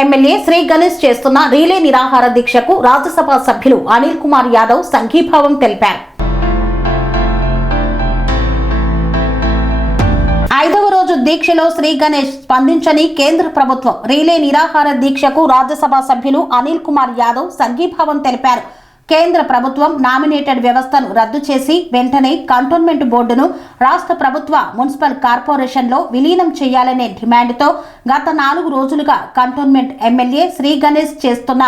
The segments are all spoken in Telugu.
ఎమ్మెల్యే శ్రీ గణేష్ చేస్తున్న రీలే నిరాహార దీక్షకు రాజ్యసభ సభ్యులు అనిల్ కుమార్ యాదవ్ సంఘీభావం తెలిపారు. 5వ రోజు దీక్షలో శ్రీ గణేష్ స్పందించని కేంద్ర ప్రభుత్వం రీలే నిరాహార దీక్షకు రాజ్యసభ సభ్యులు అనిల్ కుమార్ యాదవ్ సంఘీభావం తెలిపారు. కేంద్ర ప్రభుత్వం నామినేటెడ్ వ్యవస్థను రద్దు చేసి వెంటనే కంటోన్మెంట్ బోర్డును రాష్ట్ర ప్రభుత్వ మున్సిపల్ కార్పొరేషన్లో విలీనం చేయాలనే డిమాండ్తో గత 4 రోజులుగా కంటోన్మెంట్ ఎమ్మెల్యే శ్రీ గణేష్ చేస్తున్న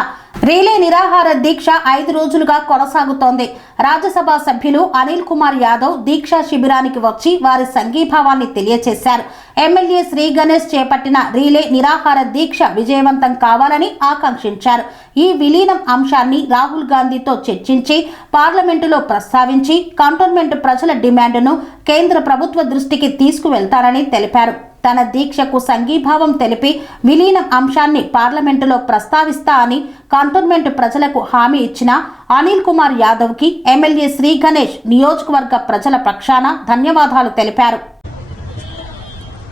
రీలే నిరాహార దీక్ష 5 రోజులుగా కొనసాగుతోంది. రాజ్యసభ సభ్యులు అనిల్ కుమార్ యాదవ్ దీక్షా శిబిరానికి వచ్చి వారి సంఘీభావాన్ని తెలియజేశారు. ఎమ్మెల్యే శ్రీ గణేష్ చేపట్టిన రీలే నిరాహార దీక్ష విజయవంతం కావాలని ఆకాంక్షించారు. ఈ విలీనం అంశాన్ని రాహుల్ గాంధీతో చర్చించి పార్లమెంటులో ప్రస్తావించి కంటోన్మెంట్ ప్రజల డిమాండ్ను కేంద్ర ప్రభుత్వ దృష్టికి తీసుకువెళ్తారని తెలిపారు. తన దీక్షకు సంఘీభావం తెలిపి విలీనం అంశాన్ని పార్లమెంటులో ప్రస్తావిస్తా అని కంటోన్మెంట్ ప్రజలకు హామీ ఇచ్చిన అనిల్ కుమార్ యాదవ్ కి ఎమ్మెల్యే శ్రీ గణేష్ నియోజకవర్గ ప్రజల పక్షాన ధన్యవాదాలు తెలిపారు.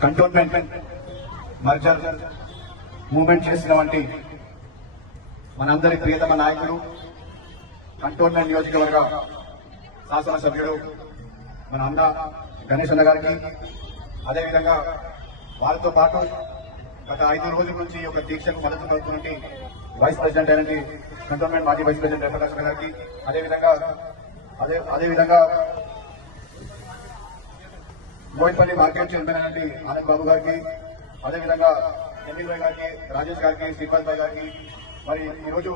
కంటోన్మెంట్ మర్జర్ మూవ్మెంట్ చేసినటువంటి మనందరి ప్రియతమ నాయకుడు కంటోన్మెంట్ నియోజకవర్గ శాసనసభ్యుడు మన అన్న గణేష్ అన్న గారికి, అదేవిధంగా వారితో పాటు గత 5 రోజుల నుంచి ఒక దీక్షకు మద్దతు పలుకుతున్నటువంటి వైస్ ప్రెసిడెంట్ అయినటువంటి కంటోన్మెంట్ మాజీ వైస్ ప్రెసిడెంట్ జయప్రకాష్ గారికి, అదేవిధంగా మోయిన్పల్లి మార్కెట్ చైర్మన్ అయినటువంటి ఆనంద్ బాబు గారికి, అదేవిధంగా ఎన్నిల్ భాయ్ గారికి, రాజేష్ గారికి, శ్రీపాల్ భాయ్ గారికి, మరి ఈరోజు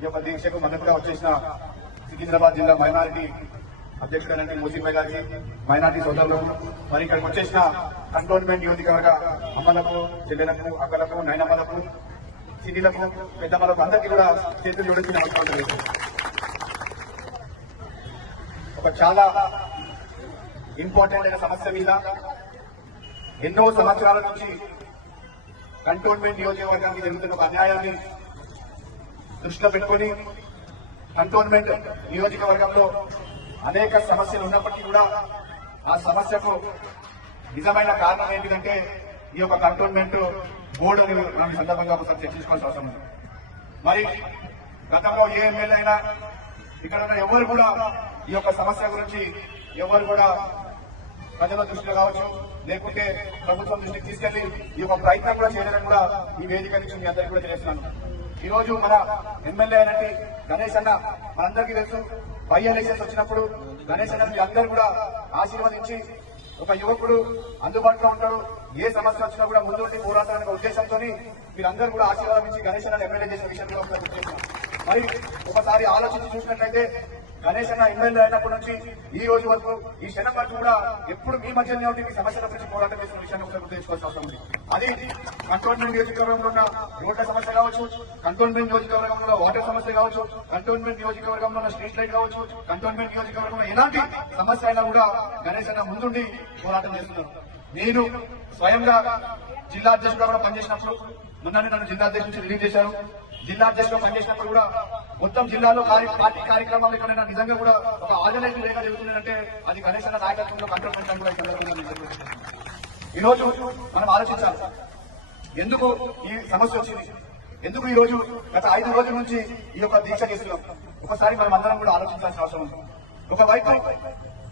ఈ యొక్క దీక్షకు మద్దతుగా వచ్చేసిన సికింద్రాబాద్ జిల్లా మైనారిటీ అధ్యక్షుడైన మూసీం భాయ్ గారికి, మైనారిటీ సోదరులకు, మరి ఇక్కడికి వచ్చేసిన కంటోన్మెంట్ నియోజకవర్గ అమ్మలకు, చెల్లెలకు, అక్కలకు, నైనమ్మలకు, సిటీలకు, పెద్దమ్మలకు అందరికీ కూడా చేతులు జోడించిన అవసరం లేదు. ఒక చాలా ఇంపార్టెంట్ అయిన సమస్య మీద ఎన్నో సంవత్సరాల నుంచి కంటోన్మెంట్ నియోజకవర్గానికి జరుగుతున్న ఒక అన్యాయాన్ని దృష్టిలో పెట్టుకుని కంటోన్మెంట్ నియోజకవర్గంలో అనేక సమస్యలు ఉన్నప్పటికీ కూడా ఆ సమస్యకు నిజమైన కారణం ఏంటిదంటే ఈ యొక్క కంటోన్మెంట్ బోర్డు అని మనం ఈ సందర్భంగా ఒకసారి చర్చించుకోవాల్సిన అవసరం ఉంది. మరి గతంలో ఏ ఎమ్మెల్యే అయినా ఇక్కడ ఉన్న ఎవరు కూడా ఈ యొక్క సమస్య గురించి ఎవరు కూడా ప్రజల దృష్టిలో కావచ్చు, లేకుంటే ప్రభుత్వం దృష్టికి తీసుకెళ్లి ఈ యొక్క ప్రయత్నం కూడా చేయడానికి కూడా ఈ వేదిక నుంచి మీ అందరికీ కూడా చేస్తున్నాను. ఈ రోజు మన ఎమ్మెల్యే అయినట్టు గణేష్ అన్న మనందరికీ తెలుసు, బై ఎలక్షన్స్ వచ్చినప్పుడు గణేష్ అన్న మీ అందరూ కూడా ఆశీర్వదించి ఒక యువకుడు అందుబాటులో ఉంటాడు, ఏ సమస్య వచ్చినా కూడా ముందుండి పోరాటాలనే ఉద్దేశంతో మీరందరూ కూడా ఆశీర్వాదించి గణేష్ అన్న ఎమ్మెల్యే చేసిన విషయంలో ఒకసారి గుర్తించాం. మరి ఒకసారి ఆలోచించి చూసినట్లయితే గణేష్ అన్న ఎమ్మెల్యే అయినప్పటి నుంచి ఈ రోజు వరకు ఈ క్షణం వరకు కూడా ఎప్పుడు మీ మధ్యనే ఉండి మీ సమస్యల గురించి పోరాటం చేసిన విషయాన్ని ఒకసారి గుర్తించుకోవాల్సిన అవసరం ఉంది. అది కంటోన్మెంట్ నియోజకవర్గంలో ఉన్న రోడ్ల సమస్య కావచ్చు, కంటోన్మెంట్ నియోజకవర్గంలో వాటర్ సమస్య కావచ్చు, కంటోన్మెంట్ నియోజకవర్గంలో ఉన్న స్ట్రీట్ లైట్ కావచ్చు, కంటోన్మెంట్ నియోజకవర్గంలో ఎలాంటి సమస్య అయినా కూడా గణేష్ అన్న ముందుండి పోరాటం చేస్తున్నారు. నేను స్వయంగా జిల్లా అధ్యక్షుడుగా కూడా పనిచేసినప్పుడు, మొన్న నన్ను జిల్లా అధ్యక్షుడి నుంచి రిలీజ్ చేశారు. జిల్లా అధ్యక్షుడుగా పనిచేసినప్పుడు కూడా మొత్తం జిల్లాలో పార్టీ కార్యక్రమాలు ఎక్కడైనా నిజంగా కూడా ఒక ఆర్గనైజింగ్ వేగా జరుగుతుందంటే అది గణేష్ అన్న నాయకత్వంలో కంటోన్మెంట్ కూడా ఈ రోజు మనం ఆలోచించాలి, ఎందుకు ఈ సమస్య వచ్చింది, ఎందుకు ఈ రోజు గత 5 రోజుల నుంచి ఈ యొక్క దీక్ష చేస్తున్నాం. ఒకసారి మనం అందరం కూడా ఆలోచించాల్సిన అవసరం ఉంది. ఒకవైపు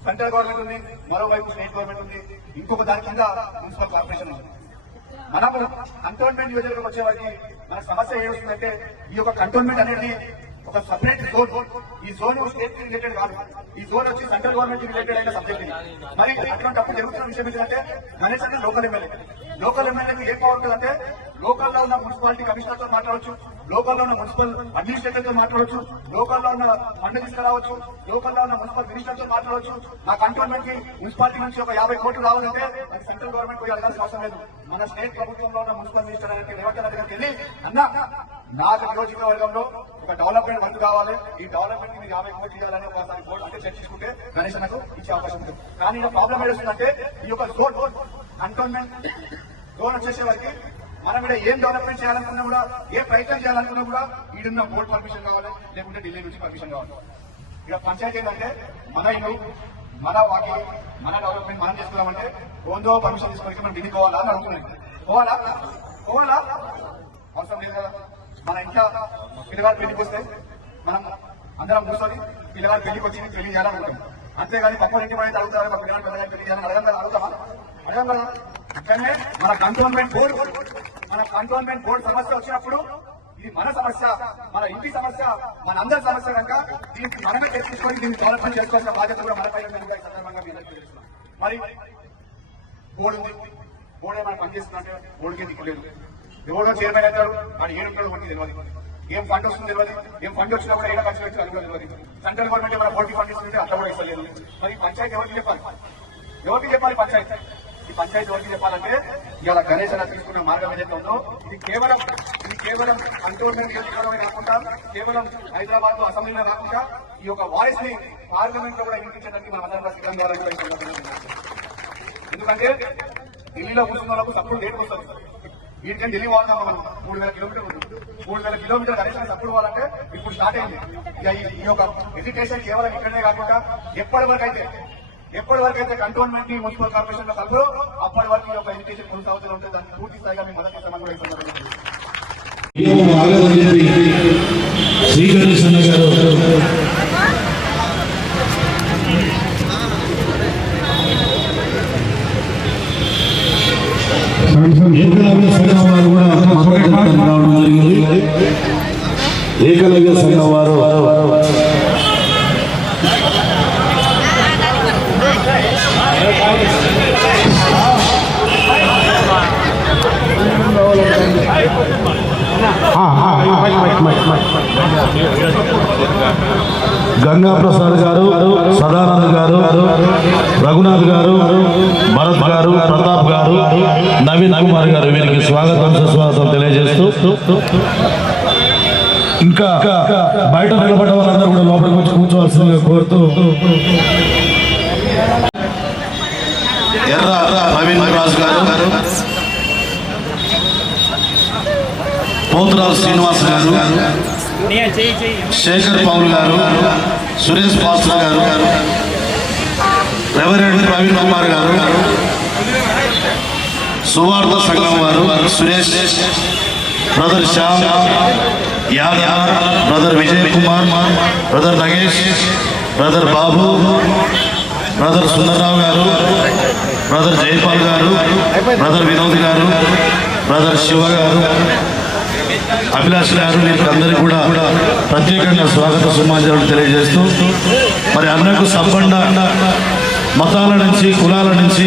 సెంట్రల్ గవర్నమెంట్ ఉంది, మరోవైపు స్టేట్ గవర్నమెంట్ ఉంది, ఇంకొక దాని కింద మున్సిపల్ కార్పొరేషన్ ఉంది. మనము కంటోన్మెంట్ నియోజకవర్గం వచ్చే వారికి మన సమస్య ఏమొస్తుందంటే ఈ యొక్క కంటోన్మెంట్ అనేది ఒక సపరేట్ జోన్. ఈ జోన్ స్టేట్ రిలేటెడ్ కాదు, ఈ జోన్ వచ్చి సెంట్రల్ గవర్నమెంట్ రిలేటెడ్ అయిన సబ్జెక్ట్. మరి అటువంటిప్పుడు జరుగుతున్న విషయం ఏంటంటే గణేష్ అంటే లోకల్ ఎమ్మెల్యేకి ఏం పవర్ ఉంటుందంటే లోకల్లో ఉన్న మున్సిపాలిటీ కమిషనర్ తో మాట్లాడవచ్చు, లోకల్లో ఉన్న మున్సిపల్ అడ్మినిస్ట్రేటర్ తో మాట్లాడవచ్చు, లోకల్లో ఉన్న ఫండ్ తీసుకురావచ్చు, లోకల్లో ఉన్న మున్సిపల్ మినిస్టర్ తో మాట్లాడవచ్చు. నా కంటోన్మెంట్ కి మున్సిపాలిటీ నుంచి ఒక 50 కోట్లు రావాలంటే సెంట్రల్ గవర్నమెంట్ పోయి అడగాల్సిన అవసరం లేదు. మన స్టేట్ ప్రభుత్వంలో ఉన్న మున్సిపల్ మినిస్టర్ అనేది రేవంత్ రెడ్డి గారికి వెళ్ళి అన్న నాకు నియోజకవర్గంలో ఒక డెవలప్మెంట్ వర్క్ కావాలి, ఈ డెవలప్మెంట్ కి 50 కోట్లు ఇవ్వాలని ఒకసారి బోర్డు అంటే చర్చించుకుంటే గణేష్ అన్నకు ఇచ్చే అవకాశం ఉంటుంది. కానీ ఇలా ప్రాబ్లం ఏడుస్తుందంటే ఈ యొక్క జోన్ కంటోన్మెంట్ జోన్ వచ్చేసే వారికి మనం ఇక్కడ ఏం డెవలప్మెంట్ చేయాలనుకున్నా కూడా, ఏ ప్రయత్నం చేయాలనుకున్నా కూడా ఈడున్న బోర్డు పర్మిషన్ కావాలి, లేకుంటే ఢిల్లీ నుంచి పర్మిషన్ కావాలి. ఇక పంచాయతీ ఏంటంటే మన ఇల్లు, మన వాకి, మన డెవలప్మెంట్ మనం చేసుకున్నామంటే ఓందో పర్మిషన్ తీసుకొని మనం ఢిల్లీ పోవాలా అని అడుగుతున్నాం. పోవాలా అవసరం లేదు కదా. మన ఇంట్లో పిల్లగాడు పెళ్లికి వస్తే మనం అందరం కూర్చొని పిల్లగాడు పెళ్లికి వచ్చి పెళ్లి చేయాలనుకుంటాం. అంతేగాని పక్క ఇంటి అయితే అడుగుతారు మా పిల్లగాడు పిల్లగాడు పెళ్లి చేయాలని అడగం కదా, అడుగుతామా? అడగం కదా. అక్కడనే మన కంటోన్మెంట్ బోర్డు సమస్య వచ్చినప్పుడు ఇది మన సమస్య, మన ఇంటి సమస్య, మన అందరి సమస్య కనుక దీనికి మనమే తెచ్చుకొని దీన్ని డెవలప్మెంట్ చేసుకోవాల్సిన బాధ్యత కూడా మన పైన సందర్భంగా తెలుస్తున్నాం. మరి బోర్డు ఉంది, బోర్డు ఏమైనా పనిచేస్తుందంటే బోర్డుకే దిక్కులేదు. ఎవరో చైర్మన్ అవుతాడు, వాడు ఏడుంటాడు మనకి తెలియదు. ఏం ఫండ్ వస్తుంది తెలియదు, ఏం ఫండ్ వచ్చినా కూడా ఏడా ఖర్చు పెట్టి అది కూడా తెలియదు. సెంట్రల్ గవర్నమెంట్ ఏమైనా బోర్డుకి ఫండ్ ఇస్తుంటే అట్లా కూడా ఇస్తలేదు. మరి పంచాయతీ ఎవరికి చెప్పాలి? పంచాయతీ ఈ పంచాయతీ ఎవరికి చెప్పాలంటే ఇలా గణేష్ అలా తీసుకున్న మార్గం ఏదైతే ఉందో ఇది కేవలం కంటోన్మెంట్ నియోజకవర్గమే కాకుండా కేవలం హైదరాబాద్ లో అసెంబ్లీలో కాకుండా ఈ యొక్క వాయిస్ ని పార్లమెంట్ లో కూడా వినిపించడానికి మనం అందరం సిద్ధంగా. ఎందుకంటే ఢిల్లీలో కూర్చున్న వాళ్ళకు సపోర్ట్ లేట్ వస్తుంది. వీటికని ఢిల్లీ వాళ్ళం మనం 3000 కిలోమీటర్లు కనీసం సపోర్ట్ పోవాలంటే ఇప్పుడు స్టార్ట్ అయింది. ఈ యొక్క ఎడ్యుకేషన్ కేవలం ఇక్కడనే కాకుండా ఎప్పటి వరకు అయితే కంటోన్మెంట్ ని మున్సిపల్ కార్పొరేషన్ లో కలుపులో అప్పటి వరకు ఈ యొక్క ఎడ్యుకేషన్ కొనసాగుతూ ఉంటుంది. దాన్ని పూర్తి స్థాయిగా మేము మద్దతు ఇస్తామని కూడా ఏకలవ్య సంఘం వారు గంగా ప్రసాద్ గారు, సదానంద్ గారు, రఘునాథ్ గారు, భరత్ గారు, ప్రతాప్ గారు, నవీన్ కుమార్ గారు వీరికి స్వాగతం సుస్వాగతం తెలియజేస్తూ ఇంకా బయట నిలబడ్డ వాళ్ళందరూ కూడా లోపలికి వచ్చి కూర్చోవలసిందిగా కోరుతూ ఎర్ర నవీన్ రాజు గారు, పోతురాజు శ్రీనివాస్ గారు, శేఖర్ పౌల్ గారు, సురేష్ పాస్టర్ గారు, రెవరెండ్ ప్రవీణ్ కుమార్ గారు, సువార్త సంఘం వారు Suresh, brother Shyam Yadav, brother Vijay Kumar, brother Nagesh, brother Babu, brother Sundar Rao గారు, బ్రదర్ జైపాల్ గారు, బ్రదర్ వినోద్ గారు, బ్రదర్ శివ గారు, అభిలాష్ గారు, వీళ్ళందరికీ కూడా ప్రత్యేకంగా స్వాగత సుమాంజలు తెలియజేస్తూ మరి అన్నకు సంబంధ మతాల నుంచి కులాల నుంచి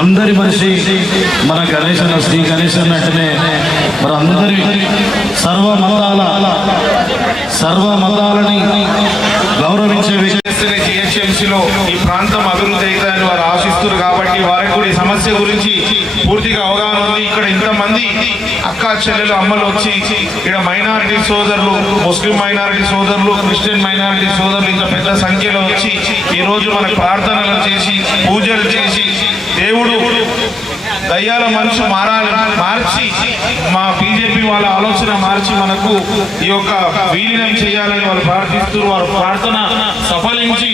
అందరి మనిషి మన గణేష్ అన్న, శ్రీ గణేష్ అన్న అంటేనే మరి అందరి సర్వ మతాలని గౌరవించే జిహెచ్ఎంసీలో ఈ ప్రాంతం అభివృద్ధి అవుతుందని వారు ఆశిస్తున్నారు. కాబట్టి వారికి కూడా ఈ సమస్య గురించి పూర్తిగా అవగాహన ఉంది. ఇక్కడ ఇంతమంది అక్క చెల్లెలు అమ్మలు వచ్చి ఇక్కడ మైనారిటీ సోదరులు, ముస్లిం మైనారిటీ సోదరులు, క్రిస్టియన్ మైనారిటీ సోదరులు ఇంత పెద్ద సంఖ్యలో వచ్చి ఈ రోజు మనకు ప్రార్థనలు చేసి పూజలు చేసి దేవుడు దయ్యాల మనసు మార్చి మా బీజేపీ వాళ్ళ ఆలోచన మార్చి మనకు ఈ యొక్క విలీనం చేయాలని వాళ్ళు ప్రార్థిస్తూ వారు ప్రార్థన సఫలించి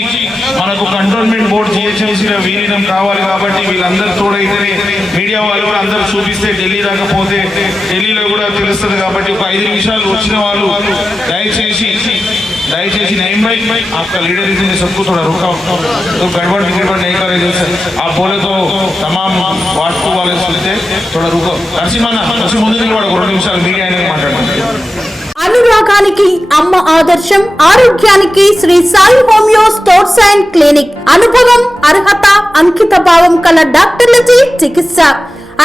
మనకు కంటోన్మెంట్ బోర్డు జిహెచ్ఎంసీలో విలీనం కావాలి. కాబట్టి వీళ్ళందరూ తోడైతేనే మీడియా వాళ్ళు కూడా అందరూ చూపిస్తే ఢిల్లీ రాకపోతే ఢిల్లీలో కూడా తెలుస్తుంది. కాబట్టి ఒక 5 నిమిషాలు వచ్చిన వాళ్ళు దయచేసి नहीं भाई आपका लीडर इतने सबको थोड़ा रुका तो गड़बड़ नहीं करे आप बोले तो तमाम वार्ड वाले सुनते थोड़ा रुको नरसिंह ముందు నిలబడ 2 నిమిషాలు మీడియా అయినా మాట్లాడండి. అనురాగానికి అమ్మ ఆదర్శం, ఆరోగ్యానికి Shri Sai homeo stores and clinic. అనుభవం, అర్హత, అంకిత భావం కల డాక్టర్లచే చికిత్స.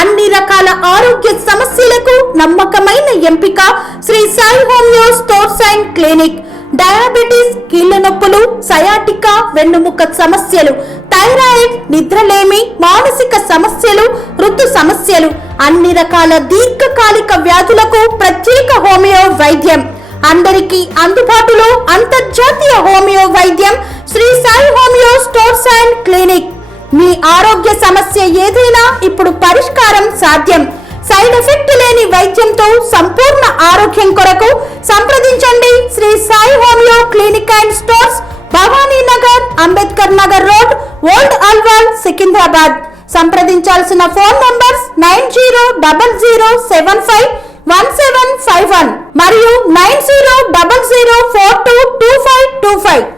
అన్ని రకాల ఆరోగ్య సమస్యలకు నమ్మకమైన ఎంపిక Shri Sai homeo stores and clinic. Diabetes, కీళ్ల నొప్పులు, సయాటికా, వెన్నుముక్క సమస్యలు, థైరాయిడ్, నిద్రలేమి, మానసిక సమస్యలు, ఋతు సమస్యలు, అన్ని రకాల దీర్ఘకాలిక వ్యాధులకు ప్రత్యేక హోమియో వైద్యం. అందరికీ అందుబాటులో అంతర్జాతీయ హోమియో వైద్యం Shri Sai homeo stores and clinic. మీ ఆరోగ్య సమస్య ఏదైనా ఇప్పుడు పరిష్కారం సాధ్యం. సైడ్ ఎఫెక్ట్ లేని వైద్యంతో సంపూర్ణ ఆరోగ్యం కొరకు సంప్రదించండి Shri Sai homeo clinic and stores, Bhavani Nagar, Ambedkar Nagar road, old Alwal, Secunderabad. సంప్రదించాల్సిన ఫోన్ నంబర్స్ 900075 1751 మరియు 9000422525.